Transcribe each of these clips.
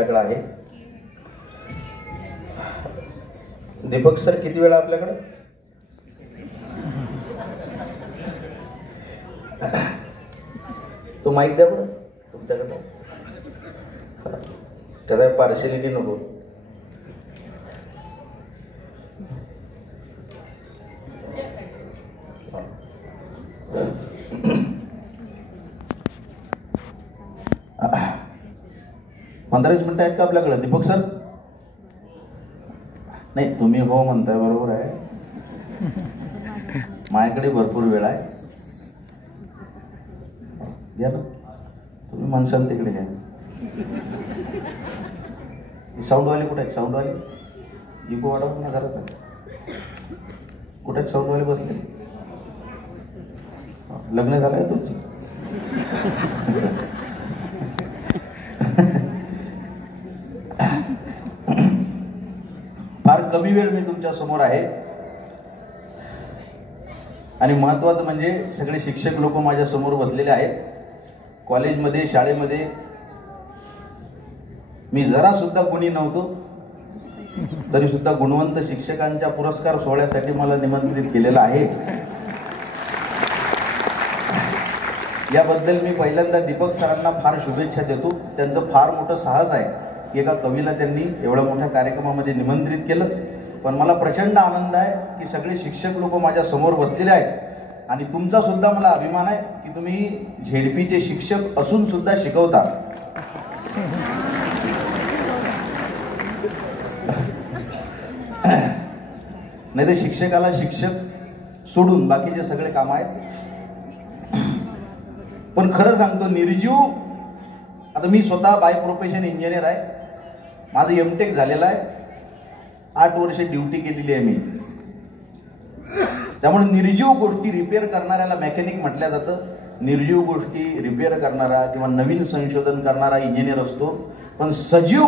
आहे. दीपक सर किती वेळा आपल्याकडे? तो माईक द्या बरं तुमच्याकडे. त्याचा पार्शलिटी नको. पंधराच मिनिटं आहेत का आपल्याकडे दीपक सर? नाही, तुम्ही हो म्हणताय बरोबर आहे. माझ्याकडे भरपूर वेळ आहे. द्या ना तुम्ही म्हणसाल तिकडे घ्या. साऊंडवाले कुठे आहेत? साऊंडवाले इको वाढव ना जरा. कुठे आहेत साऊंडवाले? बसले. लग्न झालं आहे तुमची? फार कमी वेळ मी तुमच्या समोर आहे आणि महत्वाचं म्हणजे सगळे शिक्षक लोक माझ्या समोर बसलेले आहेत. कॉलेजमध्ये शाळेमध्ये मी जरा सुद्धा गुणी नव्हतो, तरी सुद्धा गुणवंत शिक्षकांच्या पुरस्कार सोहळ्यासाठी मला निमंत्रित केलेलं आहे. याबद्दल मी पहिल्यांदा दीपक सरांना फार शुभेच्छा देतो. त्यांचं फार मोठं साहस आहे की एका कवीला त्यांनी एवढ्या मोठ्या कार्यक्रमामध्ये निमंत्रित केलं. पण मला प्रचंड आनंद आहे की सगळे शिक्षक लोक माझ्या समोर बसलेले आहेत आणि तुमचा सुद्धा मला अभिमान आहे की तुम्ही झेडपीचे शिक्षक असून सुद्धा शिकवता. नाही तर शिक्षकाला शिक्षक सोडून बाकीचे सगळे काम आहेत. पण खरं सांगतो, निर्जीव, आता मी स्वतः बाय प्रोफेशन इंजिनियर आहे. माझं एमटेक झालेलं आहे. 8 वर्ष ड्युटी केलेली आहे मी. त्यामुळे निर्जीव गोष्टी रिपेअर करणाऱ्याला मेकॅनिक म्हटलं जातं. निर्जीव गोष्टी रिपेअर करणारा किंवा नवीन संशोधन करणारा इंजिनियर असतो. पण सजीव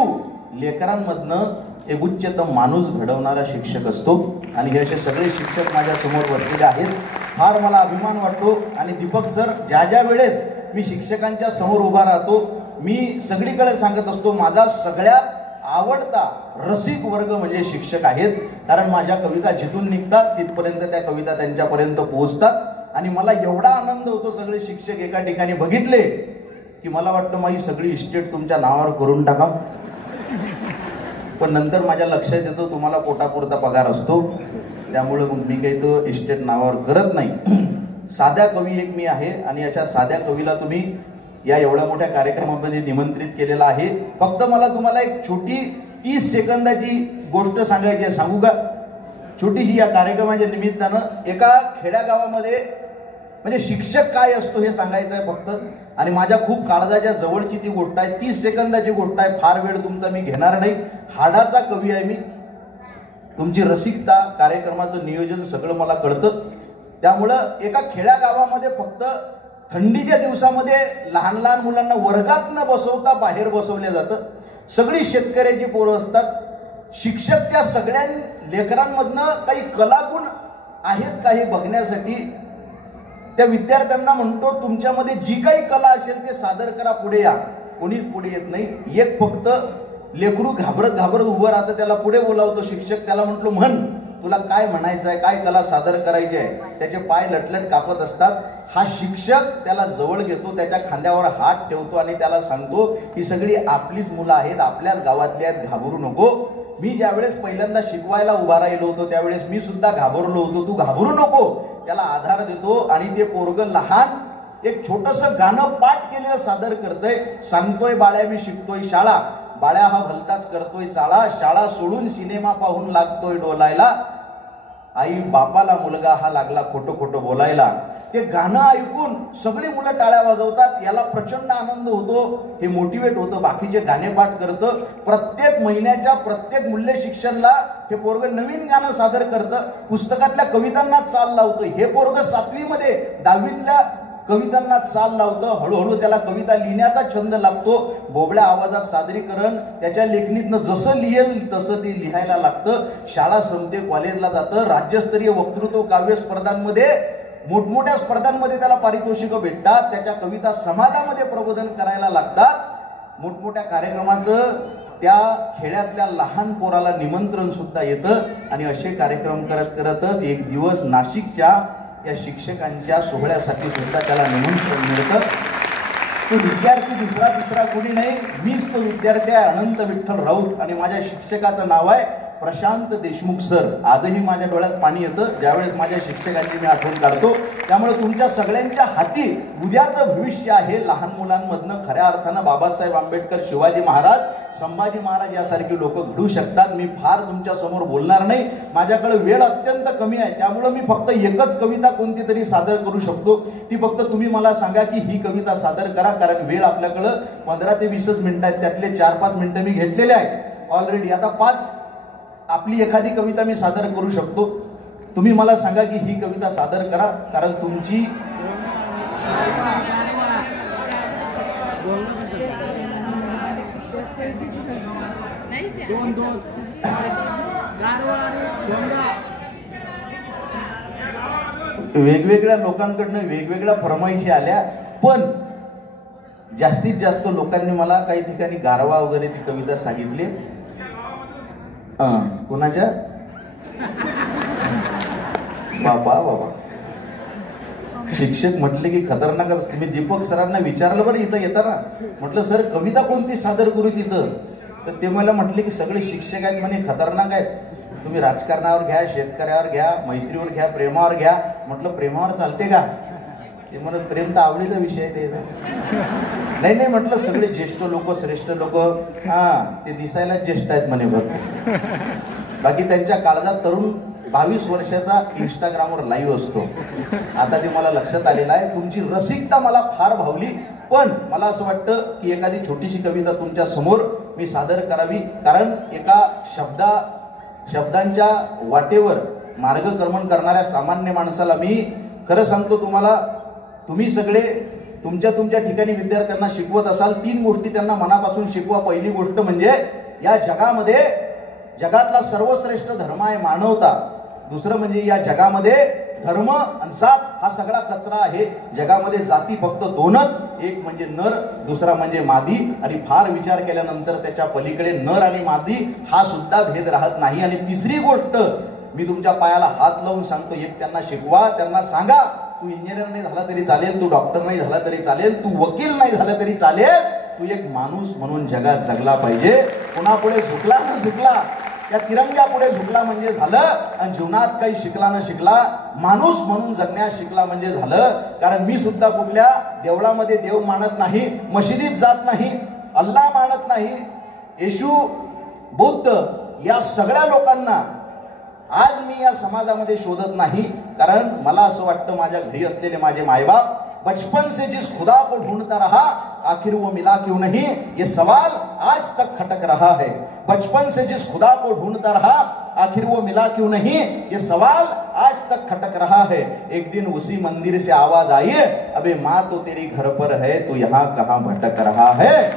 लेकरांमधनं एक उच्चतम माणूस घडवणारा शिक्षक असतो. आणि हे असे सगळे शिक्षक माझ्या समोर बसलेले आहेत. फार मला अभिमान वाटतो. आणि दीपक सर, ज्या ज्या वेळेस मी शिक्षकांच्या समोर उभा राहतो, मी सगळीकडे सांगत असतो, माझा सगळ्यात आवडता रसिक वर्ग म्हणजे शिक्षक आहेत. कारण माझ्या कविता जिथून निघतात तिथपर्यंत त्या कविता त्यांच्यापर्यंत पोहोचतात. आणि मला एवढा आनंद होतो सगळे शिक्षक एका ठिकाणी बघितले की मला वाटतं माझी सगळी इस्टेट तुमच्या नावावर करून टाका. पण नंतर माझ्या लक्षात येतं तुम्हाला पोटापुरता पगार असतो, त्यामुळे मग मी काही तो इस्टेट नावावर करत नाही. साध्या कवी एक मी आहे आणि अशा साध्या कवीला तुम्ही या एवढ्या मोठ्या कार्यक्रमामध्ये निमंत्रित केलेला आहे. फक्त मला तुम्हाला एक छोटी 30 सेकंदाची गोष्ट सांगायची आहे. सांगू का? छोटीशी. या कार्यक्रमाच्या निमित्तानं एका खेड्यागावामध्ये म्हणजे शिक्षक काय असतो हे सांगायचं आहे फक्त. आणि माझ्या खूप काळजाच्या जवळची ती गोष्ट आहे. 30 सेकंदाची गोष्ट आहे. फार वेळ तुमचा मी घेणार नाही. हाडाचा कवी आहे मी. तुमची रसिकता, कार्यक्रमाचं नियोजन सगळं मला कळतं. त्यामुळं एका खेड्यागावामध्ये फक्त थंडीच्या दिवसामध्ये लहान लहान मुलांना वर्गात न बसवता बाहेर बसवलं जातं. सगळी शेतकऱ्याची पोरं असतात. शिक्षक त्या सगळ्या लेकरांमधनं काही कलागुण आहेत का हे बघण्यासाठी त्या विद्यार्थ्यांना म्हणतो, तुमच्यामध्ये जी काही कला असेल ते सादर करा, पुढे या. कोणीच पुढे येत नाही. एक फक्त लेकरू घाबरत घाबरत उभं राहतं, त्याला पुढे बोलावतो शिक्षक. त्याला म्हटलो, म्हण, तुला काय म्हणायचं आहे, काय कला सादर करायची आहे. त्याचे पाय लटलट कापत असतात. हा शिक्षक त्याला जवळ घेतो, त्याच्या खांद्यावर हात ठेवतो आणि त्याला सांगतो, ही सगळी आपलीच मुलं आहेत, आपल्याच गावातली आहेत, घाबरू नको. मी ज्यावेळेस पहिल्यांदा शिकवायला उभा राहिलो होतो त्यावेळेस मी सुद्धा घाबरलो होतो. तू घाबरू नको. त्याला आधार देतो आणि ते पोरग लहान एक छोटंसं गाणं पाठ केलेलं सादर करतंय. सांगतोय, बाळ्या मी शिकतोय शाळा, बाळ्या हा भलताच करतोय चाळा, शाळा सोडून सिनेमा पाहून लागतोय डोलायला, आई बापाला मुलगा हा लागला खोटं खोटं बोलायला. ते गाणं ऐकून सगळी मुलं टाळ्या वाजवतात. याला प्रचंड आनंद होतो. हे मोटिवेट होतं, बाकीचे गाणे पाठ करतं. प्रत्येक महिन्याच्या प्रत्येक मूल्य शिक्षणला हे पोरग नवीन गाणं सादर करतं. पुस्तकातल्या कवितांना चाल लावतं. हे पोरग 7वी मध्ये 10वीतल्या कवितांना चाल लावतं. हळूहळू त्याला कविता लिहिण्याचा छंद लागतो. बोबड्या आवाजात सादरीकरण, त्याच्या लेखणीतनं जसं लिहेल तसं ते लिहायला लागतं. शाळा संपते, कॉलेजला जातं. राज्यस्तरीय वक्तृत्व काव्य स्पर्धांमध्ये, मोठमोठ्या स्पर्धांमध्ये त्याला पारितोषिकं भेटतात. त्याच्या कविता समाजामध्ये प्रबोधन करायला लागतात. मोठमोठ्या कार्यक्रमाचं त्या खेड्यातल्या लहान पोराला निमंत्रण सुद्धा येतं आणि असे कार्यक्रम करत करतच एक दिवस नाशिकच्या या शिक्षकांच्या सोहळ्यासाठी सुद्धा त्याला निमंत्रण मिळतं. तो विद्यार्थी दुसरा तिसरा कोणी नाही, मीच तो विद्यार्थी आहे, अनंत विठ्ठल राऊत. आणि माझ्या शिक्षकाचं नाव आहे प्रशांत देशमुख सर. आजही माझ्या डोळ्यात पाणी येतं ज्यावेळेस माझ्या शिक्षकांची मी आठवण काढतो. त्यामुळे तुमच्या सगळ्यांच्या हाती उद्याचं भविष्य आहे. लहान मुलांमधनं खऱ्या अर्थानं बाबासाहेब आंबेडकर, शिवाजी महाराज, संभाजी महाराज यासारखी लोक घडू शकतात. मी फार तुमच्या समोर बोलणार नाही, माझ्याकडे वेळ अत्यंत कमी आहे. त्यामुळे मी फक्त एकच कविता कोणती तरी सादर करू शकतो. ती फक्त तुम्ही मला सांगा की ही कविता सादर करा, कारण वेळ आपल्याकडं 15 ते 20 मिनिटं आहेत. त्यातले 4-5 मिनिटं मी घेतलेले आहेत ऑलरेडी. आता 5 आपली एखादी कविता मी सादर करू शकतो. तुम्ही मला सांगा की ही कविता सादर करा, कारण तुमची वेगवेगळ्या लोकांकडनं वेगवेगळ्या फरमाईशी आल्या, पण जास्तीत जास्त लोकांनी मला काही ठिकाणी गारवा वगैरे ती कविता सांगितली. कोणाच्या बाबा बाबा शिक्षक म्हटले की खतरनाक असते. मी दीपक सरांना विचारलं बरं इथं येताना, म्हटलं सर कविता कोणती सादर करू तिथं, तर ते मला म्हटले की सगळे शिक्षक आहेत म्हणे, खतरनाक आहेत. तुम्ही राजकारणावर घ्या, शेतकऱ्यावर घ्या, मैत्रीवर घ्या, प्रेमावर घ्या. म्हटलं प्रेमावर चालते का? ते म्हणत प्रेम तर आवडीचा विषय आहे ते. नाही नाही म्हटलं सगळे ज्येष्ठ लोक, श्रेष्ठ लोक, ते दिसायला ज्येष्ठ आहेत म्हणे फक्त, बाकी त्यांच्या काळजात तरुण 22 वर्षाचा इंस्टाग्रामवर लाईव्ह असतो. आता ते मला लक्षात आलेलं आहे. तुमची रसिकता मला फार भावली, पण मला असं वाटतं की एखादी छोटीशी कविता तुमच्या समोर मी सादर करावी, कारण एका शब्दांच्या वाटेवर मार्गक्रमण करणाऱ्या सामान्य माणसाला मी खरं सांगतो तुम्हाला, तुम्ही सगळे तुमच्या ठिकाणी विद्यार्थ्यांना शिकवत असाल, 3 गोष्टी त्यांना मनापासून शिकवा. पहिली गोष्ट म्हणजे या जगामध्ये जगातला सर्वश्रेष्ठ धर्म आहे मानवता. दुसरं म्हणजे या जगामध्ये धर्म आणि जात हा सगळा कचरा आहे. जगामध्ये जाती फक्त 2च, एक म्हणजे नर, दुसरा म्हणजे मादी. आणि फार विचार केल्यानंतर त्याच्या पलीकडे नर आणि मादी हा सुद्धा भेद राहत नाही. आणि तिसरी गोष्ट मी तुमच्या पायाला हात लावून सांगतो, एक त्यांना शिकवा, त्यांना सांगा तू इंजिनियर नाही झाला तरी चालेल, तू डॉक्टर नाही झाला तरी चालेल, तू वकील नाही झाला तरी चालेल, तू एक माणूस म्हणून जगात जगला पाहिजे. कोणापुढे झुकला न झुकला, त्या तिरंग्या पुढे झुकला म्हणजे झालं. आणि जीवनात काही शिकला न शिकला, माणूस म्हणून जगण्यास शिकला म्हणजे झालं. कारण मी सुद्धा कुठल्या देवळामध्ये देव मानत नाही, मशिदीत जात नाही, अल्लाह मानत नाही, येशू, बुद्ध या सगळ्या लोकांना आज मी या समाजामध्ये शोधत नाही. कारण मला असं वाटतं माझ्या घरी असलेले माझे मायबाप, बचपन से जिस खुदा को ढूंढता रहा आखिर वो मिला क्यों नहीं, ये सवाल आज तक खटक रहा है. बचपन से जिस खुदा को ढूंढता रहा आखिर वो मिला क्यों नहीं, ये सवाल आज तक खटक रहा है. एक दिन उसी मंदिर से आवाज आई, अबे माँ तो तेरी घर पर है, तू यहाँ कहाँ भटक रहा है.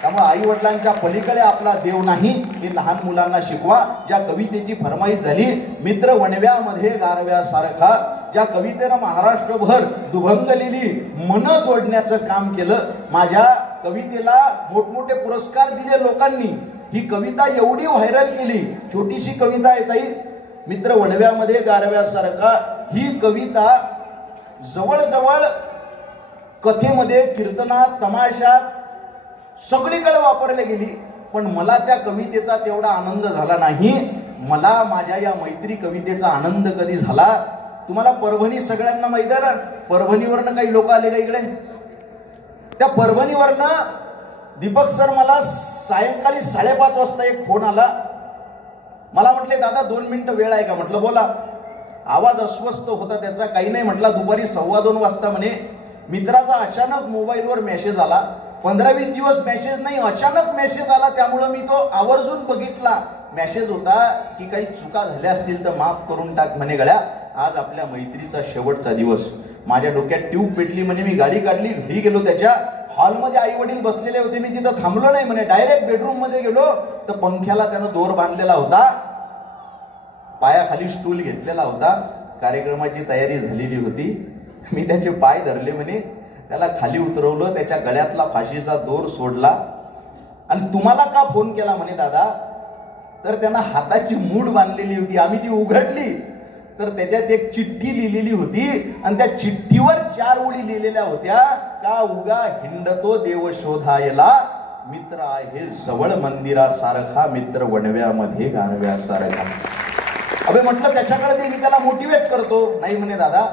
त्यामुळे आई वडिलांच्या पलीकडे आपला देव नाही, हे लहान मुलांना शिकवा. ज्या कवितेची फरमाईश झाली, मित्र वणव्यामध्ये गारव्यासारखा, ज्या कवितेनं महाराष्ट्रभर दुभंगलेली मन जोडण्याचं काम केलं. माझ्या कवितेला मोठमोठे पुरस्कार दिले लोकांनी. ही कविता एवढी व्हायरल केली. छोटीशी कविता आहे ताई, मित्र वणव्यामध्ये गारव्यासारखा. ही कविता जवळजवळ कथेमध्ये, कीर्तनात, तमाशात सगळीकडे वापरली गेली. पण मला त्या कवितेचा तेवढा आनंद झाला नाही. मला माझ्या या मैत्री कवितेचा आनंद कधी झाला, तुम्हाला परभणी सगळ्यांना माहिती आहे ना, परभणीवरनं काही लोक आले का इकडे. त्या परभणीवरनं दीपक सर, मला सायंकाळी 5:30 वाजता एक फोन आला. मला म्हटले दादा 2 मिनिटं वेळ आहे का? म्हटलं बोला. आवाज अस्वस्थ होता त्याचा, काही नाही. म्हटला दुपारी 2:15 वाजता म्हणे मित्राचा अचानक मोबाईलवर मेसेज आला. 15-20 दिवस मेसेज नाही, अचानक मेसेज आला. त्यामुळं मी तो आवर्जून बघितला. मेसेज होता की काही चुका झाल्या असतील तर माफ करून टाक म्हणे गळ्या, आज आपल्या मैत्रीचा शेवटचा दिवस. माझ्या डोक्यात ट्यूब पेटली. म्हणे मी गाडी काढली, घरी गेलो. त्याच्या हॉलमध्ये आई वडील बसलेले होते. मी तिथं थांबलो नाही म्हणे, डायरेक्ट बेडरूम मध्ये गेलो. तर पंख्याला त्यानं दोर बांधलेला होता, पायाखाली स्टूल घेतलेला होता, कार्यक्रमाची तयारी झालेली होती. मी त्याचे पाय धरले म्हणे, त्याला खाली उतरवलं, त्याच्या गळ्यातला फाशीचा दोर सोडला. आणि तुम्हाला का फोन केला म्हणे दादा, तर त्यांना हाताची मूठ बांधलेली होती. आम्ही ती उघडली तर त्याच्यात एक चिठ्ठी लिहिलेली होती आणि त्या चिठ्ठीवर 4 ओळी लिहिलेल्या होत्या का उगा हिंडतो देव शोधायला, मित्र आहे जवळ मंदिरासारखा, मित्र वणव्यामध्ये गारव्यासारखा. अबे म्हटलं त्याच्याकडे ते मी त्याला मोटिवेट करतो. नाही म्हणे दादा,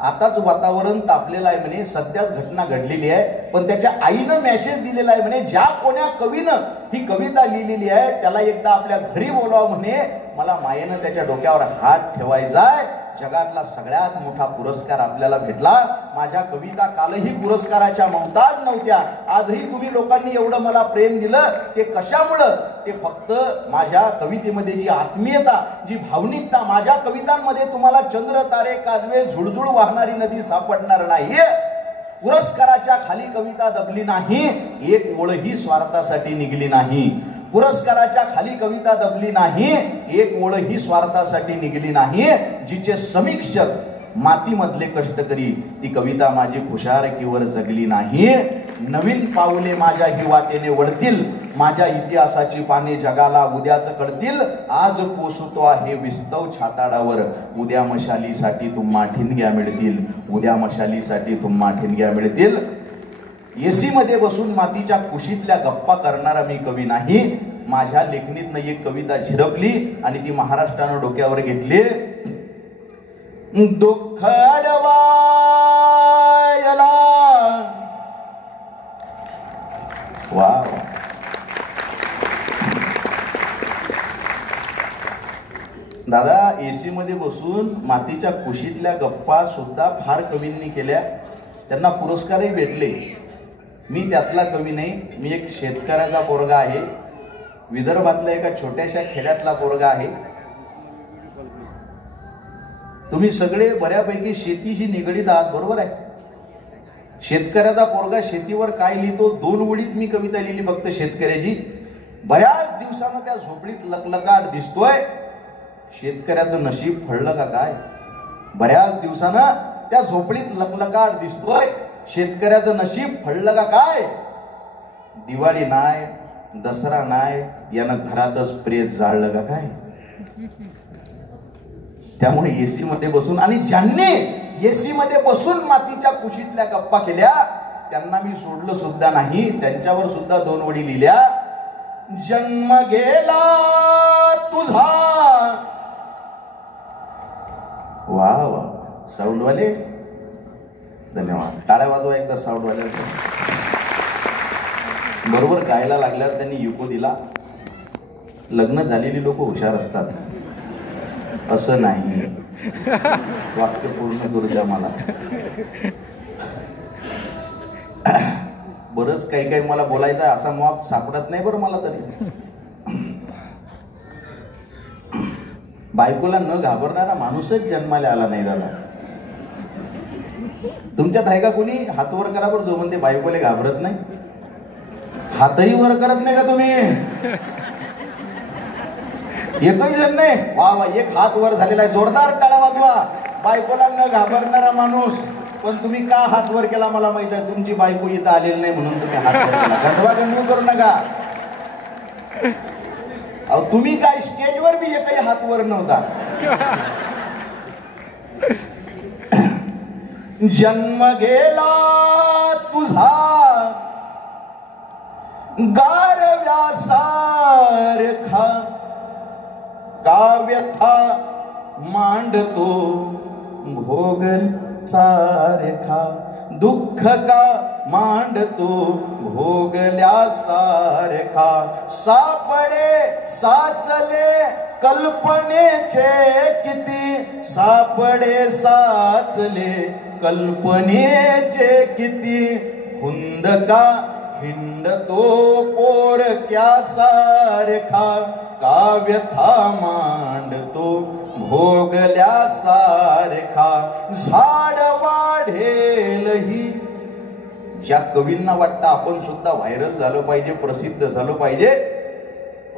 आताच वातावरण तापलेलं आहे म्हणे, सध्याच घटना घडलेली आहे, पण त्याच्या आईनं मेसेज दिलेला आहे म्हणे, ज्या कोण्या कवीनं ही कविता लिहिलेली आहे त्याला एकदा आपल्या घरी बोलावं म्हणे, मला मायेनं त्याच्या डोक्यावर हात ठेवायचाय. जगातला सगळ्यात मोठा पुरस्कार आपल्याला भेटला. माझ्या कविता कालही पुरस्काराच्या मोहताज नव्हत्या. आजही तुम्ही लोकांनी एवढं मला प्रेम दिलं, ते कशामुळं? ते फक्त माझ्या कवितेमध्ये जी आत्मीयता, जी भावनिकता, माझ्या कवितांमध्ये तुम्हाला चंद्र तारे काजवे झुळझुळ वाहणारी नदी सापडणार नाही. पुरस्काराच्या खाली कविता दबली नाही, एक ओळही स्वार्थासाठी निघली नाही. पुरस्काराच्या खाली कविता दबली नाही, एक ओळही स्वार्थासाठी निघली नाही. जिचे समीक्षक मातीमधले कष्टकरी, ती कविता माझी खुशारकीवर जगली नाही. नवीन पाऊले माझ्या ही वाटेने वळतील, माझ्या इतिहासाची पाने जगाला उद्याच कळतील. आज पोसतो आहे विस्तव छाताडावर, उद्या मशालीसाठी तुम्हा ठिणग्या मिळतील, उद्या मशालीसाठी तुम्हा ठिणग्या मिळतील. एसी मध्ये बसून मातीच्या कुशीतल्या गप्पा करणारा मी कवी नाही. माझ्या लेखणीतनं एक कविता झिरपली आणि ती महाराष्ट्रानं डोक्यावर घेतली. दुःख अडवायला वा दादा, एसी मध्ये बसून मातीच्या कुशीतल्या गप्पा सुद्धा फार कवींनी केल्या, त्यांना पुरस्कारही भेटले. मी त्यातला कवी नाही, मी एक शेतकऱ्याचा पोरगा आहे, विदर्भातल्या एका छोट्याशा खेड्यातला पोरगा आहे. तुम्ही सगळे बऱ्यापैकी शेतीशी निगडीत आहात, बरोबर आहे. शेतकऱ्याचा पोरगा शेतीवर काय लिहितो, 2 ओळीत मी कविता लिहिली फक्त शेतकऱ्याची. बऱ्याच दिवसानं त्या झोपडीत लकलकाट दिसतोय. शेतकऱ्याचं नशीब फळलं का काय? बऱ्याच दिवसानं त्या झोपडीत लकलकाट दिसतोय. शेतकऱ्याचं नशीब फळलं का काय? दिवाळी नाय, दसरा नाय, यानं घरातच प्रेत जाळलं का काय? त्यामुळे एसी मध्ये बसून, आणि ज्यांनी एसी मध्ये बसून मातीच्या कुशीतल्या गप्पा केल्या त्यांना मी सोडलं सुद्धा नाही. त्यांच्यावर सुद्धा 2 ओळी लिहिल्या. जन्म गेला तुझा, वा वा, साऊंडवाले धन्यवाद, टाळ्या वाजवा एकदा साऊंडवाल्यांचा. बरोबर गायला लागल्यावर त्यांनी युको दिला. लग्न झालेली लोक हुशार असतात असं नाही. वाक्य पूर्ण करू द्या मला. बरंच काही काही मला बोलायचं आहे, असा मॉप सापडत नाही बरं मला तरी. बायकोला न घाबरणारा माणूसच जन्माला आला नाही दादा. तुमच्यात आहे का कोणी? हात वर करा बरं जो म्हणते बायकोले घाबरत नाही. हातही वर करत नाही का तुम्ही? एकही जण नाही. वा वा, एक हात वर झालेला आहे, जोरदार टाळ्या वाजवा. बायकोला न घाबरणारा माणूस. पण तुम्ही का हात वर केला मला माहित आहे, तुमची बायको इथं आलेली नाही म्हणून तुम्ही हात वर केला. गंडवा गंडू करू नका. अहो तुम्ही काय स्टेजवर बी एकही हात वर नव्हता. जन्म गेला तुझा गारव्यासारखा, काव्यथा मांडतो भोगल सारखा, दुःख का मांडतो भोगल्यासारखा. सापडे साचले कल्पनेचे किती, सापडे साचले कल्पनेचे किती. हुंदका हिंडतो पोरक्या सारखा, काव्यथा मांडतो भोगल्यासारखा. झाड वाढेलही. ज्या कवींना वाटतं आपण सुद्धा व्हायरल झालं पाहिजे, प्रसिद्ध झालं पाहिजे,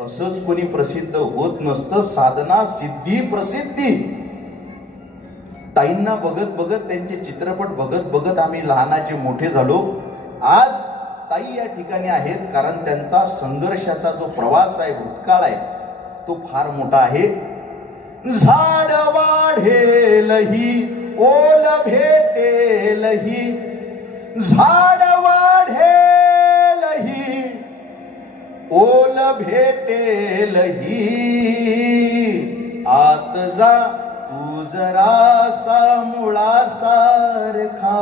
असंच कोणी प्रसिद्ध होत नसतं. साधना सिद्धी प्रसिद्धी. ताईंना बघत बघत, त्यांचे चित्रपट बघत बघत आम्ही लहानाचे मोठे झालो. आज ताई या ठिकाणी आहेत, कारण त्यांचा संघर्षाचा जो प्रवास आहे, भूतकाळ आहे, तो फार मोठा आहे. झाड वाढेलही ओल भेटेलही, झाड वाढेलही ओल भेटेलही, आत जा तू जरासा मुळासारखा,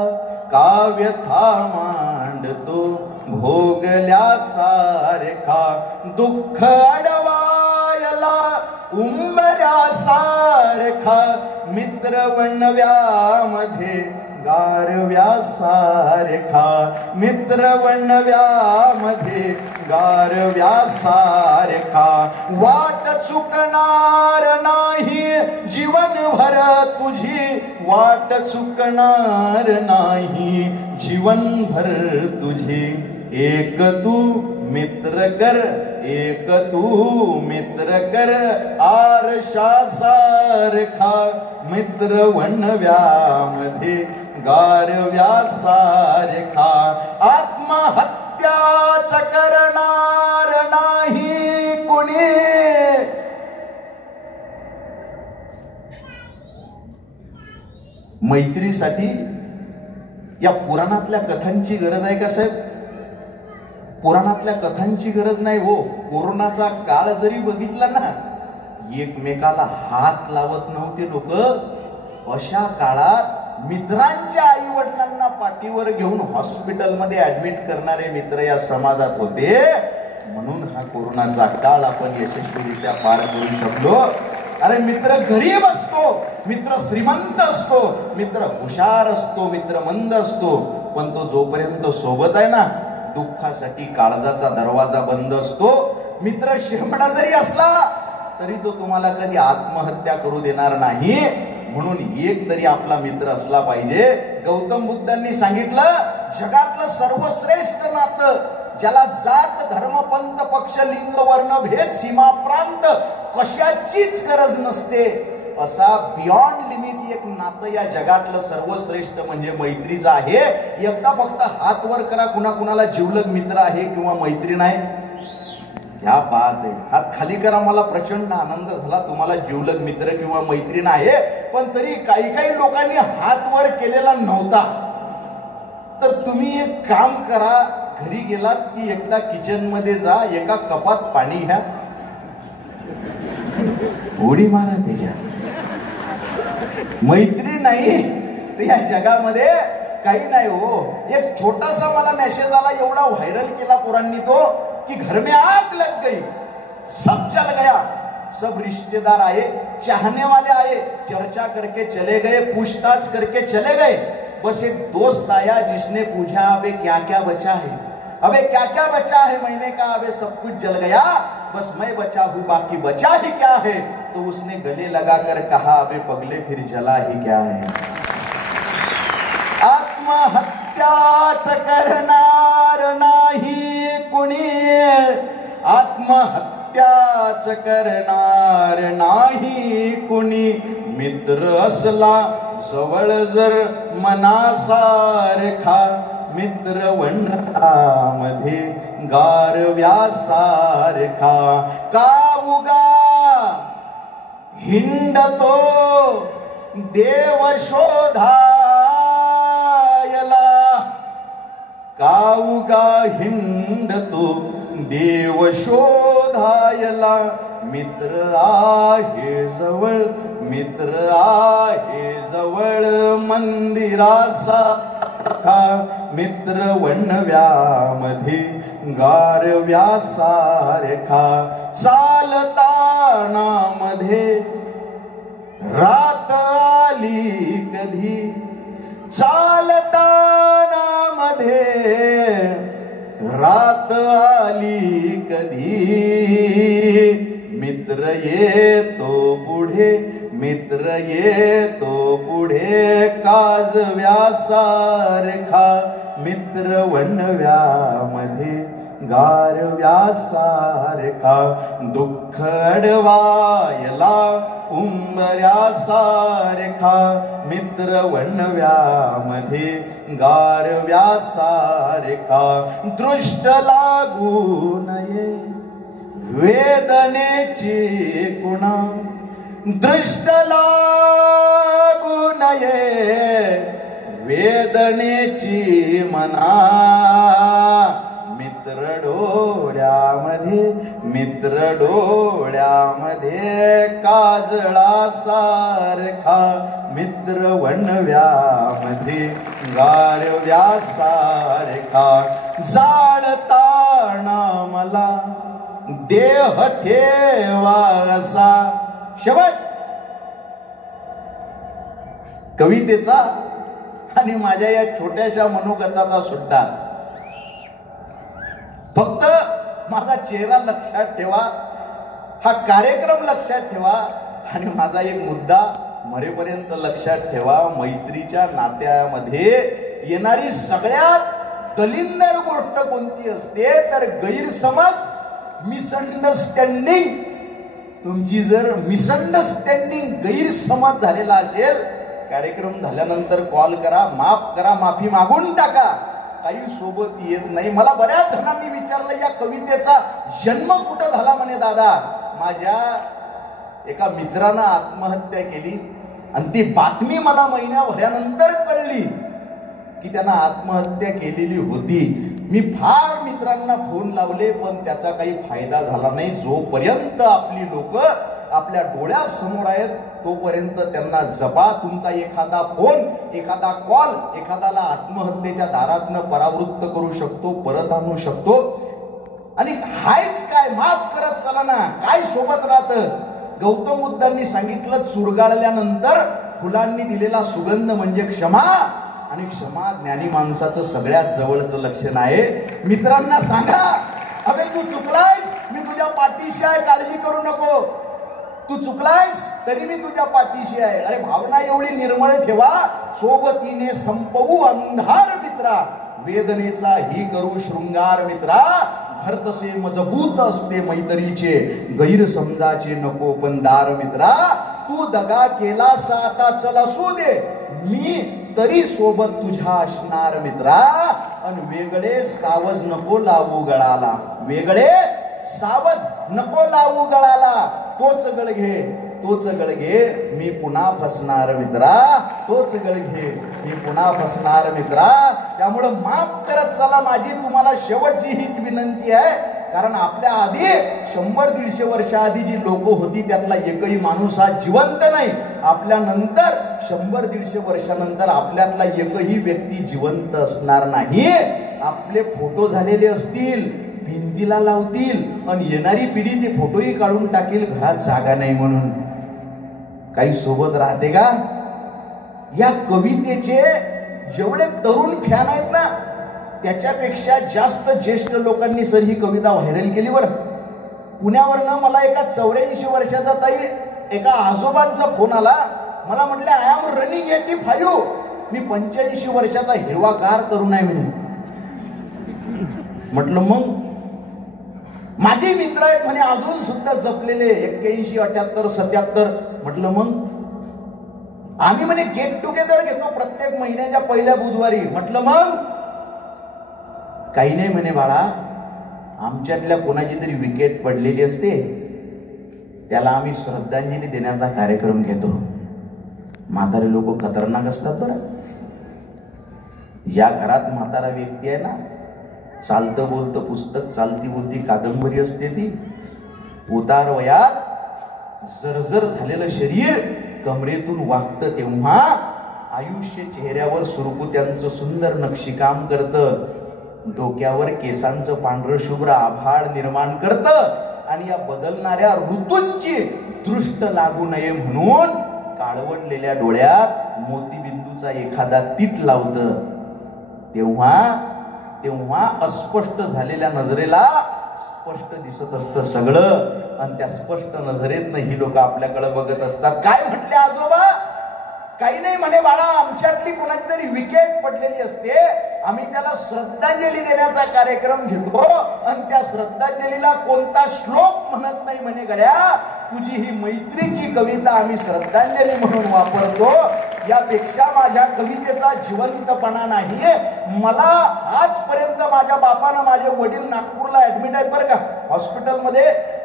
काव्यथा मांडतो भोगल्यासारखा, दुःख अडवायला उंबऱ्यासारखा, मित्र वणव्यामध्ये गारव्यासारखा, मित्र वणव्यामध्ये गारव्यासारखा, वाट चुकणार नाही जीवनभर तुझी, वाट चुकणार नाही जीवनभर तुझी, एक तू मित्र कर, एक तू मित्र कर, आरशासारखा, मित्र वणव्यामध्ये गारव्यासारखा, आत्महत्याच करणार नाही कुणी, मैत्रीसाठी या पुराणातल्या कथांची गरज आहे का साहेब? पुराणातल्या कथांची गरज नाही हो. कोरोनाचा काळ जरी बघितला ना, एकमेकाला हात लावत नव्हते लोक. अशा काळात मित्रांच्या आई वडिलांना पाठीवर घेऊन हॉस्पिटलमध्ये ऍडमिट करणारे मित्र या समाजात होते. म्हणून हा कोरोनाचा काळ आपण यशस्वीरित्या पार करू शकलो. अरे मित्र गरीब असतो, मित्र श्रीमंत असतो, मित्र हुशार असतो, मित्र मंद असतो, पण तो जोपर्यंत सोबत आहे ना, दुःखासाठी काळजाचा दरवाजा बंद असतो. मित्र श्रीमंत जरी असला तरी तो तुम्हाला कधी आत्महत्या करू देणार नाही. म्हणून एक तरी आपला मित्र असला पाहिजे. गौतम बुद्धांनी सांगितलं, जगातलं सर्वश्रेष्ठ नातं, ज्याला जात धर्म पंथ पक्ष लिंग वर्ण भेद सीमा प्रांत कशाचीच गरज नसते, असा बियॉन्ड लिमिट एक नातं या जगातलं सर्वश्रेष्ठ म्हणजे मैत्रीचं आहे. एकदा फक्त हात वर करा, कुणाकुणाला जिवलग मित्र आहे किंवा मैत्रीण आहे. ह्या बात आहे. हात खाली करा. मला प्रचंड आनंद झाला तुम्हाला जिवलग मित्र किंवा मैत्रीण आहे. पण तरी काही काही लोकांनी हात वर केलेला नव्हता. तर तुम्ही एक काम करा, घरी गेलात की एकदा किचन मध्ये जा, एका कपात पाणी घ्या, उडी मारा त्याच्यात. मैत्री नाही तर या जगामध्ये काही नाही हो. एक छोटासा मला मेसेज आला, एवढा व्हायरल केला पोरांनी तो, कि घर में आग लग गई, सब जल गया, सब रिश्तेदार आए, चाहने वाले आए, चर्चा करके चले गए, पूछताछ करके चले गए. बस एक दोस्त आया जिसने पूछा, अबे क्या क्या बचा है, अबे क्या क्या बचा है. मैंने कहा अबे सब कुछ जल गया, बस मैं बचा हूं, बाकी बचा ही क्या है. तो उसने गले लगाकर कहा, अबे पगले फिर जला ही क्या है. आत्महत्याच करणार नाही कुणी, आत्महत्याच करणार नाही कुणी. मित्र असला जवळ जर मनासारखा, मित्र वनामध्ये गारव्यासारखा. का उगा हिंडतो देव शोधायला, का उगा हिंडतो देव शोधायला. मित्र आहे जवळ, मित्र आहे जवळ मंदिरासारखा, मित्र वणव्यामध्ये गारव्यासारखा. चालताना मध्ये रात आली कधी, चालताना मध्ये रात आली कधी. मित्र येतो पुढे, मित्र येतो पुढे काजव्यासारखा, मित्र वणव्यामध्ये गारव्यासारखा दुःख अडवायला उंबऱ्यासारखा मित्र वणव्यामध्ये गारव्यासारखा दृष्ट लागू नये वेदनेची कुणा दृष्ट लागू नये वेदनेची मना मित्र डोळ्यामध्ये काजळासारखा मित्र वणव्यामध्ये गारव्यासारखा जाळताना मला देह ठेवासा. शेवट कवितेचा आणि माझ्या या छोट्याशा मनोगताचा सुद्धा. फक्त माझा चेहरा लक्षात ठेवा, हा कार्यक्रम लक्षात ठेवा आणि माझा एक मुद्दा मरेपर्यंत लक्षात ठेवा. मैत्रीच्या नात्यामध्ये येणारी सगळ्यात दलिंदर गोष्ट कोणती असते तर गैरसमज, मिसअंडरस्टँडिंग. तुमची जर मिसअंडरस्टँडिंग गैरसमज झालेला असेल, कार्यक्रम झाल्यानंतर कॉल करा, माफ करा, माफी मागून टाका. काही सोबत येत नाही. मला बऱ्याच जणांनी विचारलं या कवितेचा जन्म कुठं झाला म्हणे दादा. माझ्या एका मित्रानं आत्महत्या केली आणि ती बातमी मला महिन्याभरानंतर कळली की त्यानं आत्महत्या केलेली होती. मी फार मित्रांना फोन लावले पण त्याचा काही फायदा झाला नाही. जोपर्यंत आपली लोक आपल्या डोळ्यासमोर आहेत तोपर्यंत त्यांना जपा. तुमचा एखादा फोन, एखादा कॉल एखाद्याला आत्महत्येच्या दारातनं परावृत्त करू शकतो, परत आणू शकतो. आणि हायच काय, माफ करत चला ना. काय सोबत राहतं. गौतम बुद्धांनी सांगितलं चुरगाळल्यानंतर फुलांनी दिलेला सुगंध म्हणजे क्षमा, आणि क्षमा ज्ञानी माणसाचं सगळ्यात जवळचं लक्षण आहे. मित्रांना सांगा, अबे तू चुकलायस, मी तुझ्या पाठीशी आहे, काळजी करू नको. तू चुकलायस तरी मी तुझ्या पाठीशी आहे. अरे भावना एवढी निर्मळ ठेवा, सोबतीने संपवू अंधार मित्रा, वेदनेचा ही करू शृंगार मित्रा. घर तसे मजबूत असते मैत्रीचे, गैरसमजाचे नको पण दार मित्रा. तू दगा केलास आता चल असू दे, मी तरी सोबत तुझ्या असणार मित्रा. अन वेगळे सावज नको लावू गळाला, वेगळे सावज नको लावू गळाला. तोच गळघे, तोच गळघे, मी पुन्हा फसणार मित्रा. तोच गळघे, मी पुन्हा फसणार मित्रा. त्यामुळं माफ करत चला. माझी तुम्हाला शेवटची हीच विनंती आहे, कारण आपल्या आधी 100-150 वर्षाआधी जी लोक होती त्यातला एकही माणूस हा जिवंत नाही. आपल्या नंतर 100-150 वर्षानंतर आपल्यातला एकही व्यक्ती जिवंत असणार नाही. आपले फोटो झालेले असतील, भिंतीला लावतील आणि येणारी पिढी ते फोटोही काढून टाकील, घरात जागा नाही म्हणून. काही सोबत राहते का. या कवितेचे जेवढे तरुण फॅन आहेत ना, त्याच्यापेक्षा जास्त ज्येष्ठ लोकांनी सर ही कविता व्हायरल केली. बरं, पुण्यावरनं मला एका 84 वर्षाचा ताई, एका आजोबांचा फोन आला. मला म्हटलं आय एम रनिंग 85. मी 85 वर्षाचा हिरवागार तरुण आहे म्हणे. म्हटलं मग माझे मित्र आहेत म्हणे अजून सुद्धा जपलेले 81, 78, 77. म्हटलं मग आम्ही म्हणे गेट टुगेदर घेतो प्रत्येक महिन्याच्या पहिल्या बुधवारी. म्हटलं मग काही नाही म्हणे बाळा, आमच्यातल्या कोणाची तरी विकेट पडलेली असते, त्याला आम्ही श्रद्धांजली देण्याचा कार्यक्रम घेतो. म्हातारे लोक खतरनाक असतात बरं. या घरात म्हातारा व्यक्ती आहे ना, चालतं बोलतं पुस्तक, चालती बोलती कादंबरी असते ती. उतार वयात जर्जर झालेलं शरीर कमरेतून वागतं तेव्हा आयुष्य चेहऱ्यावर सुरकुत्यांचं सुंदर नक्षीकाम करतं, डोक्यावर केसांचं पांढरं शुभ्र आभाळ निर्माण करतं. आणि या बदलणाऱ्या ऋतूंची दृष्ट लागू नये म्हणून काळवडलेल्या डोळ्यात मोतीबिंदूचा एखादा तीट लावतं. तेव्हा अस्पष्ट झालेल्या नजरेला स्पष्ट दिसत असतं सगळं. आणि त्या स्पष्ट नजरेतनं ही लोक आपल्याकडे बघत असतात. काय म्हटले आजोबा, काही नाही म्हणे बाळा, आमच्यातली कोणाची तरी विकेट पडलेली असते, आम्ही त्याला श्रद्धांजली देण्याचा कार्यक्रम घेतो आणि त्या श्रद्धांजलीला कोणता श्लोक म्हणत नाही म्हणे गड्या, तुझी ही मैत्रीची कविता आम्ही श्रद्धांजली म्हणून वापरतो. यापेक्षा माझ्या कवितेचा जिवंतपणा नाहीये. मला आजपर्यंत माझ्या बापानं, माझे वडील नागपूरला ऍडमिट आहेत बरं का हॉस्पिटलमध्ये,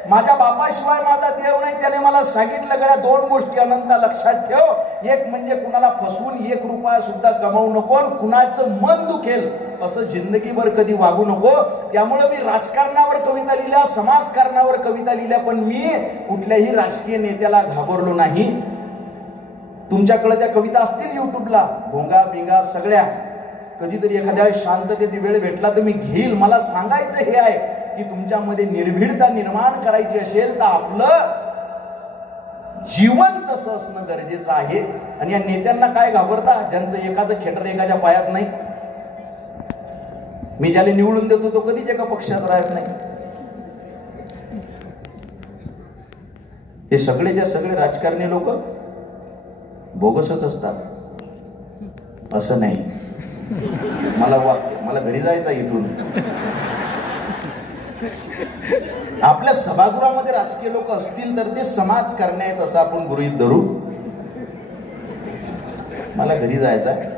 माझ्या बापाशिवाय माझा देव नाही. त्याने मला सांगितलं गड्या 2 गोष्टी अनंता लक्षात ठेव. एक म्हणजे कुणाला फसवून 1 रुपया सुद्धा कमावू नको, कुणाचं मन दुखेल असं जिंदगीभर कधी वागू नको. त्यामुळे मी राजकारणावर कविता लिहिल्या, समाजकारणावर कविता लिहिल्या, पण मी कुठल्याही राजकीय नेत्याला घाबरलो नाही. तुमच्याकडे त्या कविता असतील युट्यूबला, भोंगा बिंगा सगळ्या. कधीतरी एखाद्या वेळेस शांततेत वेळ भेटला तर मी घेईल. मला सांगायचं हे आहे की तुमच्यामध्ये निर्भीडता निर्माण करायची असेल तर आपलं जीवन तसं असणं गरजेचं आहे. आणि या नेत्यांना काय घाबरता, ज्यांचं एकाचं खेटर एकाच्या पायात नाही. मी ज्याला निवडून देतो तो कधीच एका पक्षात राहत नाही. हे सगळेच्या सगळे राजकारणी लोक बोगसच असतात असं नाही. मला घरी जायचं इथून. आपल्या सभागृहामध्ये राजकीय लोक असतील तर ते समाज करणे आहेत असं आपण गृहीत धरू. मला घरी जायचं आहे.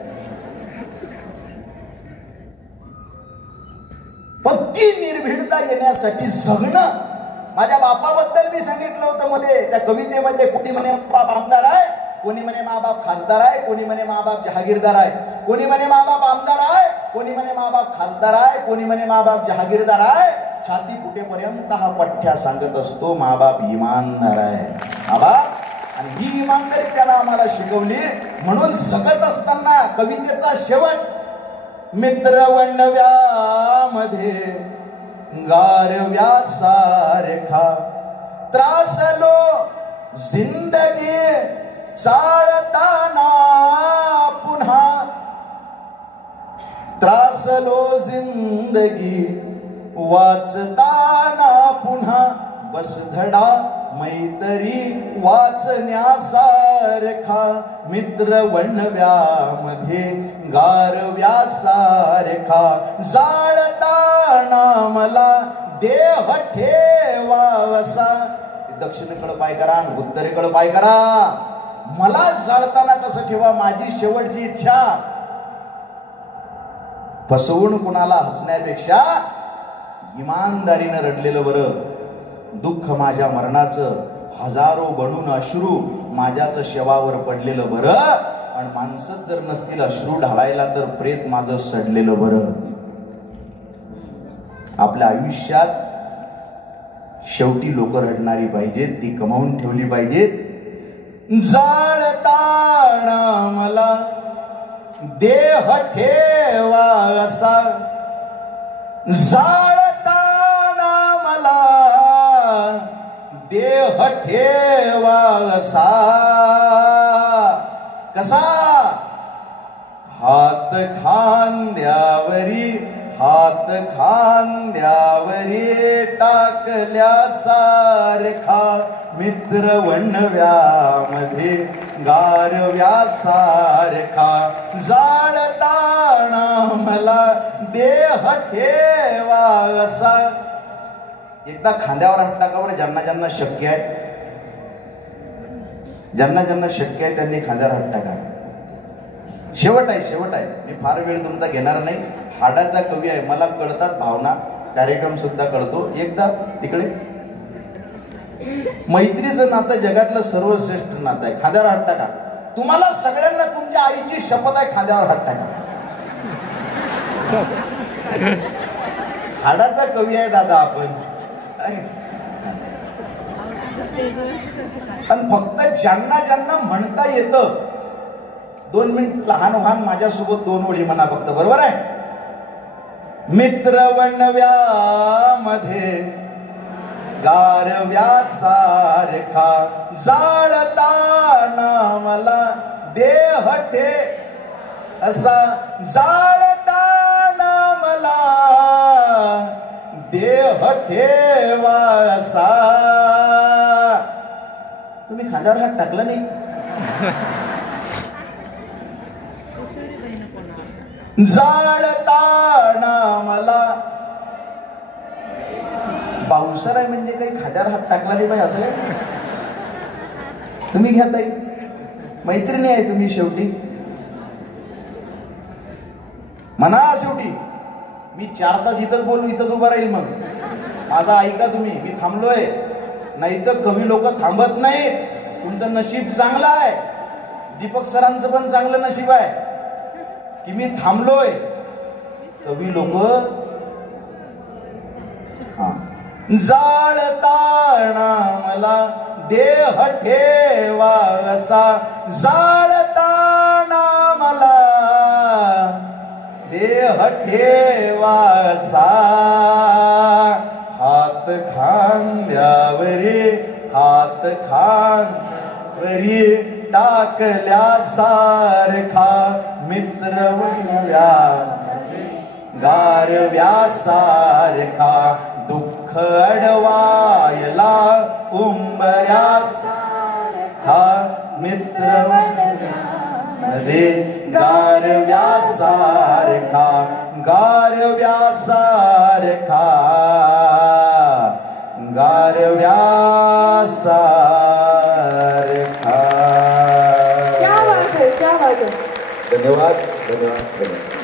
पण ती निर्भीडता येण्यासाठी जगणं. माझ्या बापाबद्दल मी सांगितलं होतं मध्ये त्या कवितेमध्ये, कोणी म्हणे बाप आमदार आहे, कोणी म्हणे माबाप खासदार आहे, कोणी म्हणे माबाप जहागीरदार आहे, कोणी म्हणे माबाप आमदार आहे, कोणी म्हणे माबाप खासदार आहे, कोणी म्हणे माबाप जहागीरदार आहे. छाती फुटेपर्यंत हा पठ्ठ्या सांगत असतो माबाप इमानदार आहे. माबाप आणि ही इमानदारी त्याला आम्हाला शिकवली. म्हणून जगत असताना कवितेचा शेवट, मित्र वणव्यामध्ये गारव्या सारखा त्रासलो जिंदगी चालताना पुन्हा, त्रासलो जिंदगी वाचताना पुन्हा, बसधडा मैत्री वाचण्यासारखा, मित्र वणव्यामध्ये गारव्या सारखा, जाळताना मला देह ठेवावसा. दक्षिणेकडे पाय करा आणि उत्तरेकडे पाय करा. मला जाळताना कसं ठेवा, माझी शेवटची इच्छा. फसवून कुणाला हसण्यापेक्षा इमानदारीनं रडलेलं बरं. दुःख माझ्या मरणाचं, हजारो बनून अश्रू माझ्याच शवावर पडलेलं बरं. पण माणसं जर नसतील अश्रू ढाळायला तर प्रेत माझं सडलेलं बरं. आपल्या आयुष्यात शेवटी लोक रडणारी पाहिजेत, ती कमावून ठेवली पाहिजेत. जाळताना मला देह ठेवा असा, जाळताना मला देह ठेवा असा. कसा? हात खांद्यावरी, हात खांद्यावरी टाकल्या सारखा, मित्र वणव्यामध्ये गारव्या सारखा, जाळताना मला देह ठेवा असा. एकदा खांद्यावर हात टाकावर. ज्यांना ज्यांना शक्य आहे, ज्यांना ज्यांना शक्य आहे त्यांनी खांद्यावर हात टाका. शेवट आहे, शेवट आहे. मी फार वेळ तुमचा घेणार नाही. हाडाचा कवी आहे, मला कळतात भावना, कार्यक्रम सुद्धा कळतो. एकदा तिकडे. मैत्रीचं नातं जगातलं सर्वश्रेष्ठ नातं आहे. खांद्यावर हात टाका. तुम्हाला सगळ्यांना तुमच्या आईची शपथ आहे, खांद्यावर हात टाका. हाडाचा कवी आहे दादा आपण. पण फक्त ज्यांना ज्यांना म्हणता येतं, 2 मिनिट लहान लहान माझ्यासोबत 2 ओळी म्हणा फक्त. बरोबर आहे? मित्र वणव्यामध्ये गारव्या सारखा, जाळताना मला देह ठे असा, जाळताना मला देह ठेवा असा. तुम्ही खांद्यावर हात टाकला नाही. जाळताना मला पावसाळा आहे म्हणजे काही खाद्यावर हात टाकला नाही पाहिजे असं काय? तुम्ही घ्या ताई, मैत्रिणी आहे तुम्ही शेवटी. म्हणा शेवटी मी 4 तास इथंच बोलू, इथंच उभा राहील. मग माझा ऐका तुम्ही, मी थांबलोय. नाही तर कवी लोक थांबत नाही. तुमचं नशीब चांगलं आहे, दीपक सरांचं पण चांगलं नशीब आहे की मी थांबलोय. कवी लोक जाळताना मला देह ठेवा असा, जाळताना मला देह ठेवा असा, हात खांद्यावरी हात खांद्यावरी टाकल्या सारखा, मित्र बनव्या गारव्या सारखा, दुःख अडवायला उंबऱ्या सारखा, मित्र मध्ये गारव्या सारखा, गारव्या सारखा, गारव्या सारखा. क्या बात है, क्या बात है. धन्यवाद, धन्यवाद.